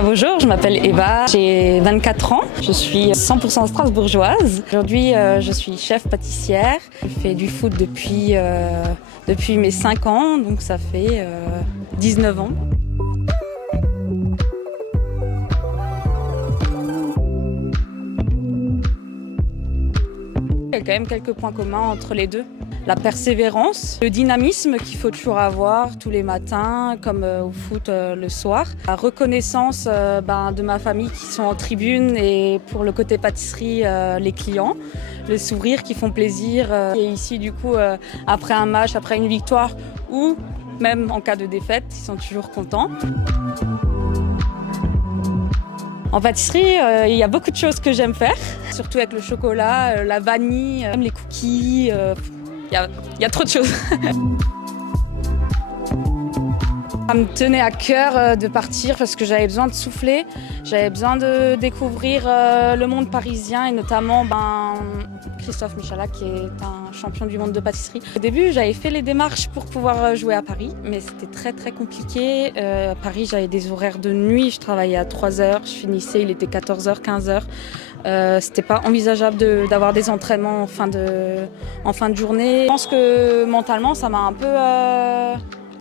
Bonjour, je m'appelle Eva, j'ai 24 ans, je suis 100% strasbourgeoise. Aujourd'hui, je suis chef pâtissière. Je fais du food depuis mes 5 ans, donc ça fait 19 ans. Il y a quand même quelques points communs entre les deux. La persévérance, le dynamisme qu'il faut toujours avoir tous les matins, comme au foot le soir. La reconnaissance de ma famille qui sont en tribune et pour le côté pâtisserie, les clients. Le sourire qui font plaisir. Et ici, du coup, après un match, après une victoire ou même en cas de défaite, ils sont toujours contents. En pâtisserie, il y a beaucoup de choses que j'aime faire, surtout avec le chocolat, la vanille, même les cookies. Il y a trop de choses. Ça me tenait à cœur de partir parce que j'avais besoin de souffler, j'avais besoin de découvrir le monde parisien et notamment Christophe Michalak qui est un champion du monde de pâtisserie. Au début, j'avais fait les démarches pour pouvoir jouer à Paris, mais c'était très très compliqué. À Paris, j'avais des horaires de nuit, je travaillais à 3h, je finissais, il était 14h, 15h. C'était pas envisageable d'avoir des entraînements en fin de journée. Je pense que mentalement, ça m'a un peu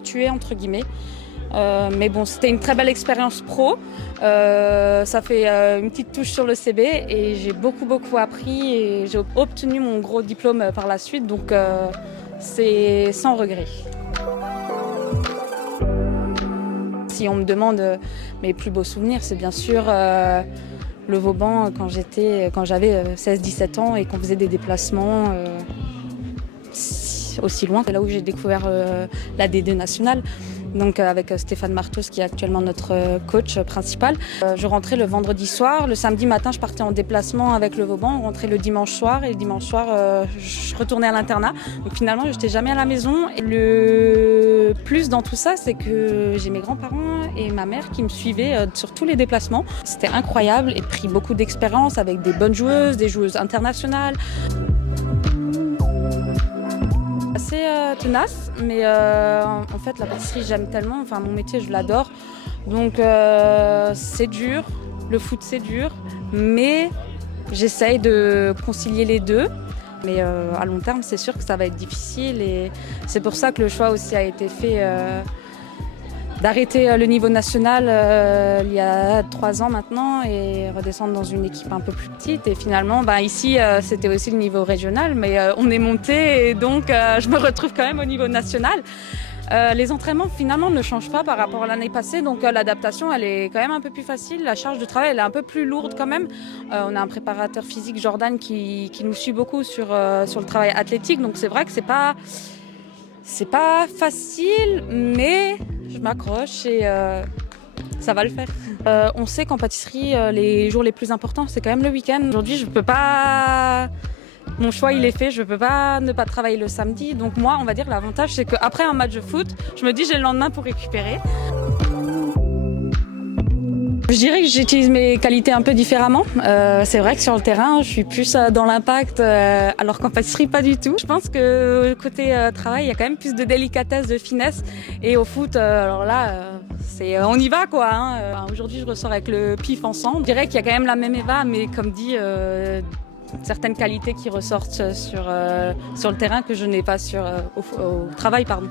tuée entre guillemets. Mais bon, c'était une très belle expérience pro. Ça fait une petite touche sur le CV et j'ai beaucoup appris et j'ai obtenu mon gros diplôme par la suite, donc c'est sans regret. Si on me demande mes plus beaux souvenirs, c'est bien sûr le Vauban quand j'avais 16-17 ans et qu'on faisait des déplacements aussi loin. C'est là où j'ai découvert la D2 nationale. Donc avec Stéphane Martos qui est actuellement notre coach principal. Je rentrais le vendredi soir, le samedi matin je partais en déplacement avec le Vauban, on rentrait le dimanche soir et le dimanche soir je retournais à l'internat. Donc finalement je n'étais jamais à la maison. Et le plus dans tout ça, c'est que j'ai mes grands-parents et ma mère qui me suivaient sur tous les déplacements. C'était incroyable et pris beaucoup d'expérience avec des bonnes joueuses, des joueuses internationales. Assez tenace, mais en fait la pâtisserie j'aime tellement, enfin mon métier je l'adore, donc c'est dur, le foot c'est dur, mais j'essaye de concilier les deux, mais à long terme c'est sûr que ça va être difficile et c'est pour ça que le choix aussi a été fait d'arrêter le niveau national il y a 3 ans maintenant et redescendre dans une équipe un peu plus petite. Et finalement, ici, c'était aussi le niveau régional, mais on est monté et donc je me retrouve quand même au niveau national. Les entraînements finalement ne changent pas par rapport à l'année passée, donc l'adaptation elle est quand même un peu plus facile. La charge de travail elle est un peu plus lourde quand même. On a un préparateur physique, Jordan, qui nous suit beaucoup sur le travail athlétique, donc c'est vrai que c'est pas facile, mais je m'accroche et ça va le faire. On sait qu'en pâtisserie, les jours les plus importants, c'est quand même le week-end. Aujourd'hui, je peux pas... Mon choix, il est fait. Je peux pas ne pas travailler le samedi. Donc moi, on va dire, l'avantage, c'est qu'après un match de foot, je me dis j'ai le lendemain pour récupérer. Je dirais que j'utilise mes qualités un peu différemment. C'est vrai que sur le terrain, je suis plus dans l'impact, alors qu'en pâtisserie, pas du tout. Je pense que côté travail, il y a quand même plus de délicatesse, de finesse. Et au foot, alors là, on y va quoi. Aujourd'hui, je ressors avec le pif ensemble. Je dirais qu'il y a quand même la même Eva, mais comme dit, certaines qualités qui ressortent sur le terrain que je n'ai pas au travail, pardon.